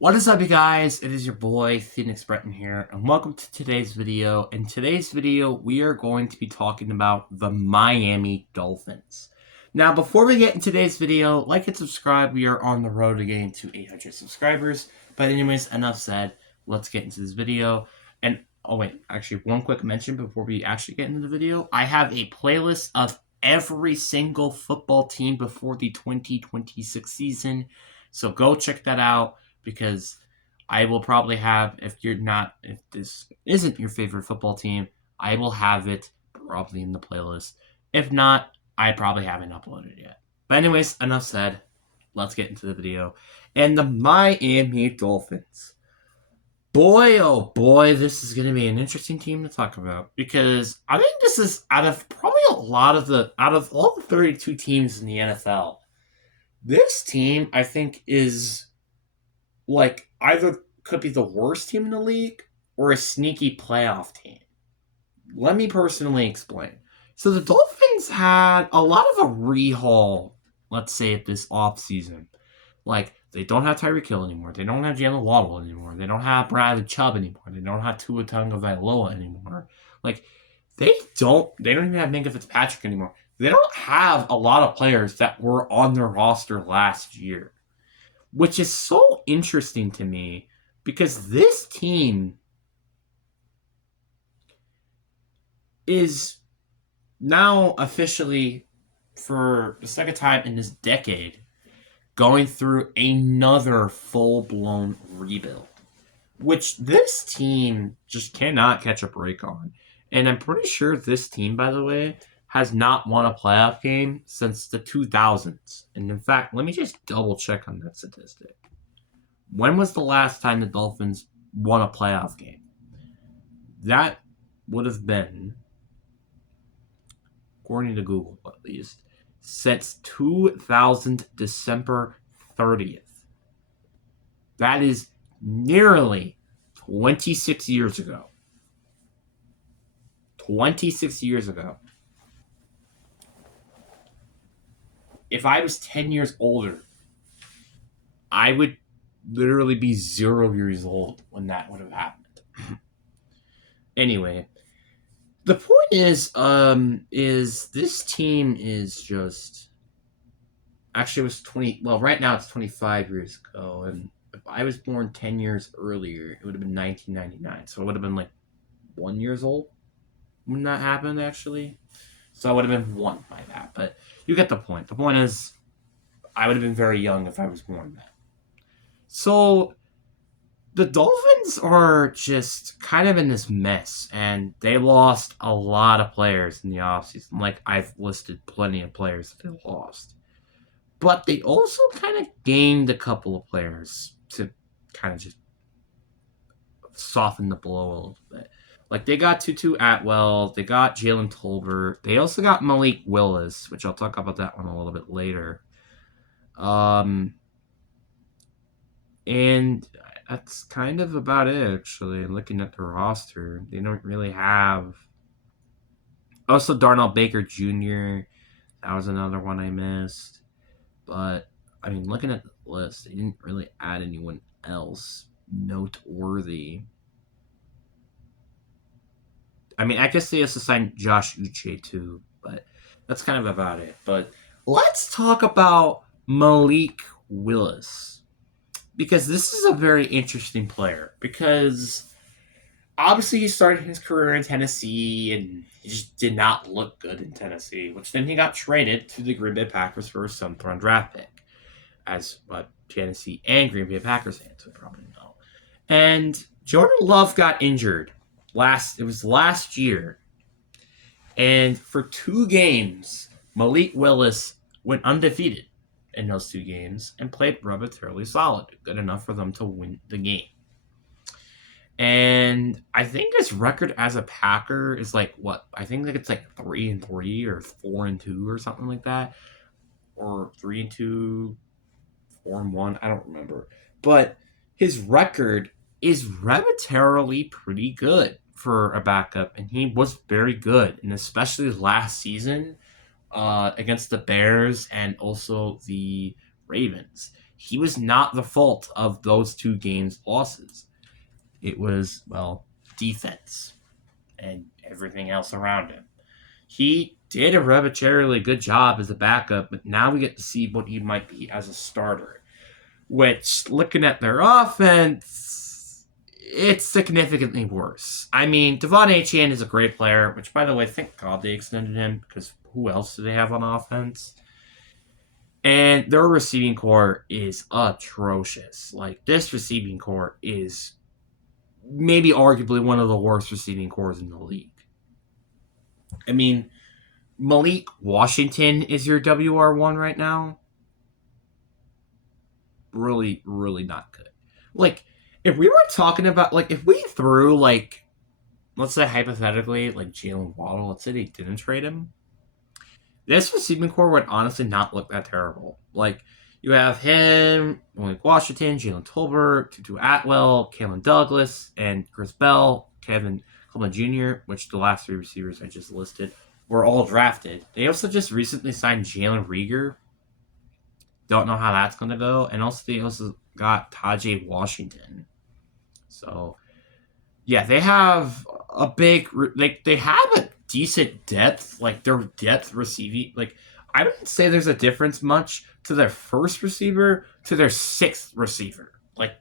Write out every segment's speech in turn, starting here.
What is up, you guys? It is your boy, Phoenix Breton here, and welcome to today's video. In today's video, we are going to be talking about the Miami Dolphins. Now, before we get in today's video, like and subscribe. We are on the road to getting to 800 subscribers. But anyways, enough said. Let's get into this video. And, oh wait, actually, one quick mention before we actually get into the video. I have a playlist of every single football team before the 2026 season. So go check that out. Because I will probably have, if this isn't your favorite football team, I will have it probably in the playlist. If not, I probably haven't uploaded it yet. But anyways, enough said. Let's get into the video. And the Miami Dolphins. Boy, oh boy, this is going to be an interesting team to talk about. Because I think this is out of all the 32 teams in the NFL, this team, I think, is either could be the worst team in the league or a sneaky playoff team. Let me personally explain. So the Dolphins had a lot of a rehaul, let's say, at this offseason. They don't have Tyreek Hill anymore. They don't have Jalen Waddle anymore. They don't have Bradley Chubb anymore. They don't have Tua Tagovailoa anymore. They don't even have Minka Fitzpatrick anymore. They don't have a lot of players that were on their roster last year. Which is so interesting to me because this team is now officially, for the second time in this decade, going through another full-blown rebuild. Which this team just cannot catch a break on. And I'm pretty sure this team, by the way, has not won a playoff game since the 2000s. And in fact, let me just double check on that statistic. When was the last time the Dolphins won a playoff game? That would have been, according to Google at least, since 2000 December 30th. That is nearly 26 years ago. 26 years ago. If I was 10 years older, I would literally be 0 years old when that would have happened. Anyway, the point is this team is just, actually it was 20, well, right now it's 25 years ago, and if I was born 10 years earlier, it would have been 1999, so it would have been 1 years old when that happened, actually. So I would have been 1 by that, but you get the point. The point is, I would have been very young if I was born then. So, the Dolphins are just kind of in this mess, and they lost a lot of players in the offseason. I've listed plenty of players that they lost. But they also kind of gained a couple of players to kind of just soften the blow a little bit. They got Tutu Atwell, they got Jalen Tolbert, they also got Malik Willis, which I'll talk about that one a little bit later. And that's kind of about it, actually. Looking at the roster, they don't really have. Also, Darnell Baker Jr., that was another one I missed. But, I mean, looking at the list, they didn't really add anyone else noteworthy. I mean, I guess they also signed Josh Uche too, but that's kind of about it. But let's talk about Malik Willis, because this is a very interesting player. Because obviously he started his career in Tennessee, and he just did not look good in Tennessee, which then he got traded to the Green Bay Packers for a 7th-round draft pick, as what Tennessee and Green Bay Packers fans would probably know. And Jordan Love got injured. It was last year, and for 2 games, Malik Willis went undefeated in those 2 games and played relatively solid, good enough for them to win the game. And I think his record as a Packer is I think it's 3-3 or 4-2 or something like that, or 3-2, 4-1. I don't remember, but his record is relatively pretty good for a backup, and he was very good, and especially last season against the Bears and also the Ravens. he was not the fault of those 2 games' losses. It was, well, defense and everything else around him. He did a arbitrarily good job as a backup, but now we get to see what he might be as a starter. Which, looking at their offense, it's significantly worse. I mean, Devon Achane is a great player, which, by the way, thank God they extended him, because who else do they have on offense? And their receiving core is atrocious. Like, this receiving core is maybe arguably one of the worst receiving cores in the league. I mean, Malik Washington is your WR1 right now. Really, really not good. Like, if we were talking about, like, if we threw, like, let's say hypothetically, like, Jalen Waddle, let's say they didn't trade him, this receiving core would honestly not look that terrible. Like, you have him, Malik Washington, Jalen Tolbert, Tutu Atwell, Kalen Douglas, and Chris Bell, Kevin Coleman Jr., which the last 3 receivers I just listed were all drafted. They also just recently signed Jalen Reagor. Don't know how that's going to go. And also, they also got Tajay Washington. So, yeah, they have a big, like, they have a decent depth. Like, their depth receiving, like, I wouldn't say there's a difference much to their first receiver to their 6th receiver. Like,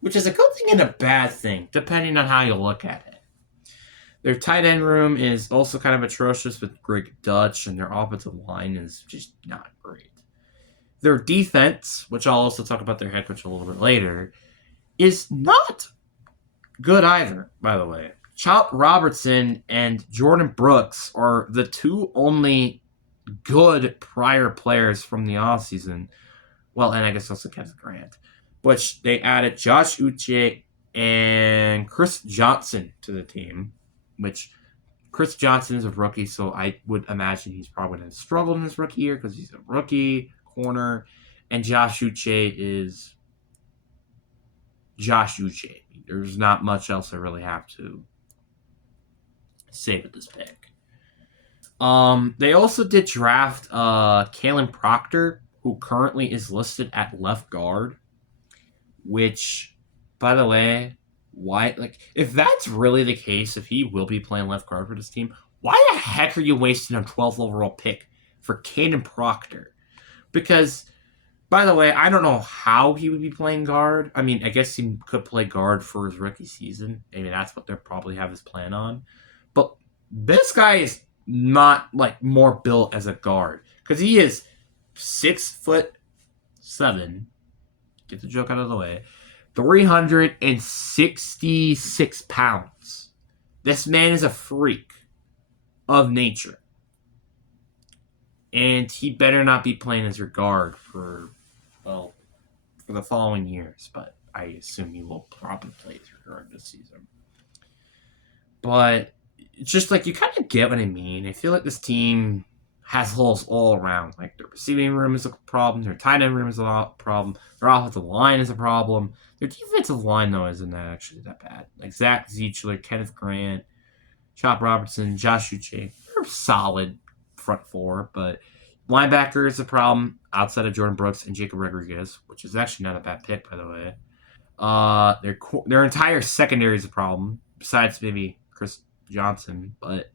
which is a good thing and a bad thing, depending on how you look at it. Their tight end room is also kind of atrocious with Greg Dutch, and their offensive line is just not great. Their defense, which I'll also talk about their head coach a little bit later, is not good either, by the way. Chop Robertson and Jordan Brooks are the 2 only good prior players from the offseason. Well, and I guess also Kevin Grant, which they added Josh Uche and Chris Johnson to the team, which Chris Johnson is a rookie, so I would imagine he's probably going to struggle in his rookie year because he's a rookie corner, and Josh Uche is Josh Uche. There's not much else I really have to say with this pick. They also did draft Kalen Proctor, who currently is listed at left guard, which, by the way, why, like, if that's really the case, if he will be playing left guard for this team, why the heck are you wasting a 12th overall pick for Kalen Proctor? Because, by the way, I don't know how he would be playing guard. I mean, I guess he could play guard for his rookie season. I mean, that's what they'll probably have his plan on. But this guy is not, like, more built as a guard. Because he is 6'7". Get the joke out of the way. 366 pounds. This man is a freak of nature. And he better not be playing as your guard for the following years. But I assume he will probably play as your guard this season. But it's just like, you kind of get what I mean. I feel like this team has holes all around. Like, their receiving room is a problem. Their tight end room is a problem. Their offensive line is a problem. Their defensive line, though, isn't actually that bad. Like, Zach Ziegler, Kenneth Grant, Chop Robertson, Josh Uche. They're solid front 4, but linebacker is a problem outside of Jordan Brooks and Jacob Rodriguez, which is actually not a bad pick, by the way. Their entire secondary is a problem, besides maybe Chris Johnson, but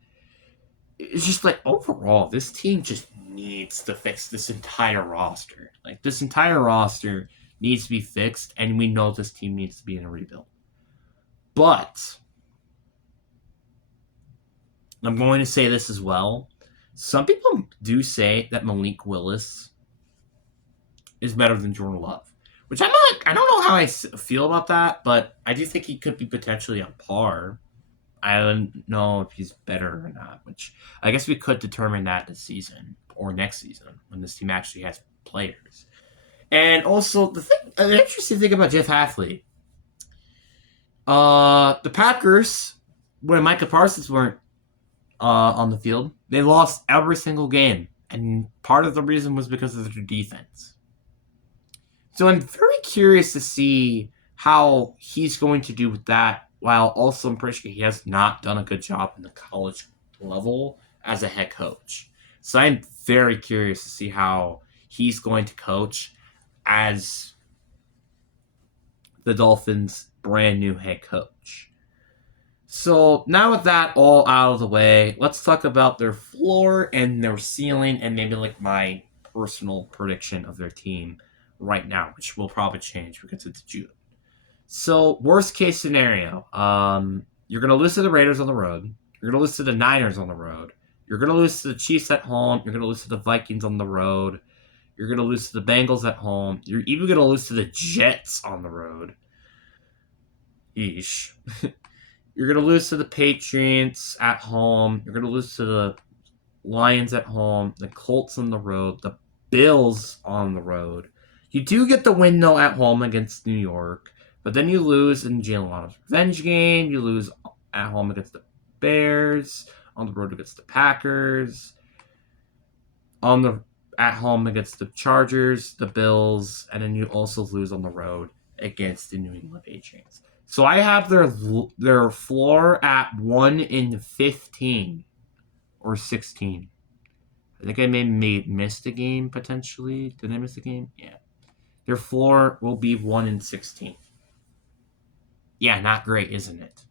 it's just like, overall, this team just needs to fix this entire roster. Like, this entire roster needs to be fixed, and we know this team needs to be in a rebuild. But I'm going to say this as well. Some people do say that Malik Willis is better than Jordan Love, which I don't know how I feel about that, but I do think he could be potentially on par. I don't know if he's better or not, which I guess we could determine that this season or next season when this team actually has players. And also, the interesting thing about Jeff Hafley, the Packers, when Micah Parsons weren't on the field, they lost every single game, and part of the reason was because of their defense. So I'm very curious to see how he's going to do with that, while also I'm pretty sure he has not done a good job in the college level as a head coach. So I'm very curious to see how he's going to coach. as the Dolphins' brand new head coach. So now with that all out of the way, let's talk about their floor and their ceiling and maybe like my personal prediction of their team right now, which will probably change because it's June. So worst case scenario, you're gonna lose to the Raiders on the road. You're gonna lose to the Niners on the road. You're gonna lose to the Chiefs at home. You're gonna lose to the Vikings on the road. You're gonna lose to the Bengals at home. You're even gonna lose to the Jets on the road. Yeesh. You're going to lose to the Patriots at home. You're going to lose to the Lions at home, the Colts on the road, the Bills on the road. You do get the win, though, at home against New York, but then you lose in Jalen Waddle's revenge game. You lose at home against the Bears, on the road against the Packers, at home against the Chargers, the Bills, and then you also lose on the road against the New England Patriots. So I have their floor at 1-15 or 16. I think I may missed a game potentially. Did I miss a game? Yeah. Their floor will be 1-16. Yeah, not great, isn't it?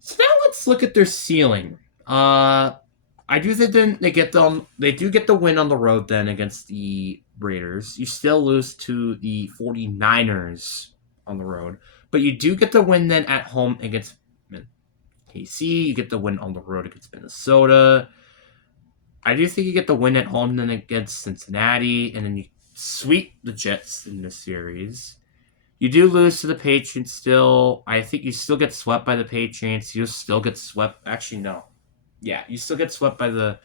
So now let's look at their ceiling. I do think then they do get the win on the road then against the Raiders. You still lose to the 49ers on the road, but you do get the win then at home against KC. You get the win on the road against Minnesota. I do think you get the win at home then against Cincinnati, and then you sweep the Jets in the series. You do lose to the Patriots still. I think you still get swept by the Patriots. You still get swept. Actually, no. Yeah, you still get swept by the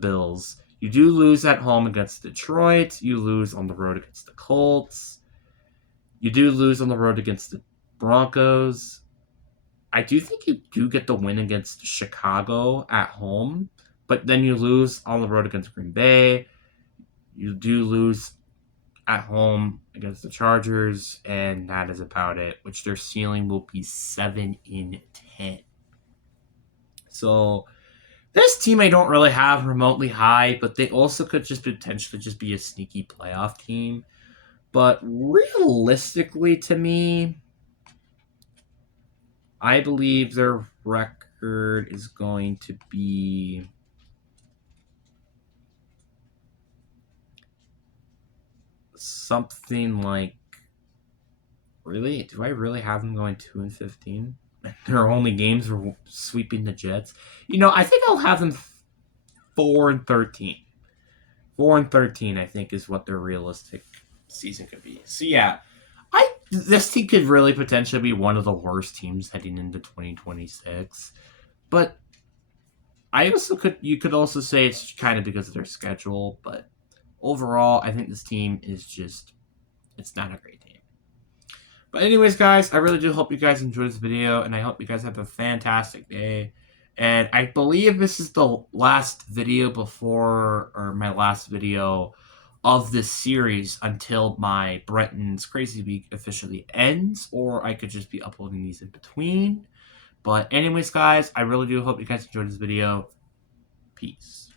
Bills. You do lose at home against Detroit. You lose on the road against the Colts. You do lose on the road against the Broncos. I do think you do get the win against Chicago at home, but then you lose on the road against Green Bay. You do lose at home against the Chargers, and that is about it, which their ceiling will be 7-10. So this team I don't really have remotely high, but they also could just potentially just be a sneaky playoff team. But realistically to me, I believe their record is going to be something like, really? Do I really have them going 2-15? Their only games were sweeping the Jets. I think I'll have them 4-13. 4-13, I think, is what their realistic season could be. So yeah, this team could really potentially be one of the worst teams heading into 2026. But you could also say it's kind of because of their schedule. But overall, I think this team is it's not a great team. But anyways, guys, I really do hope you guys enjoyed this video, and I hope you guys have a fantastic day. And I believe this is the last video my last video of this series until my Brenton's Crazy Week officially ends, or I could just be uploading these in between. But anyways, guys, I really do hope you guys enjoyed this video. Peace.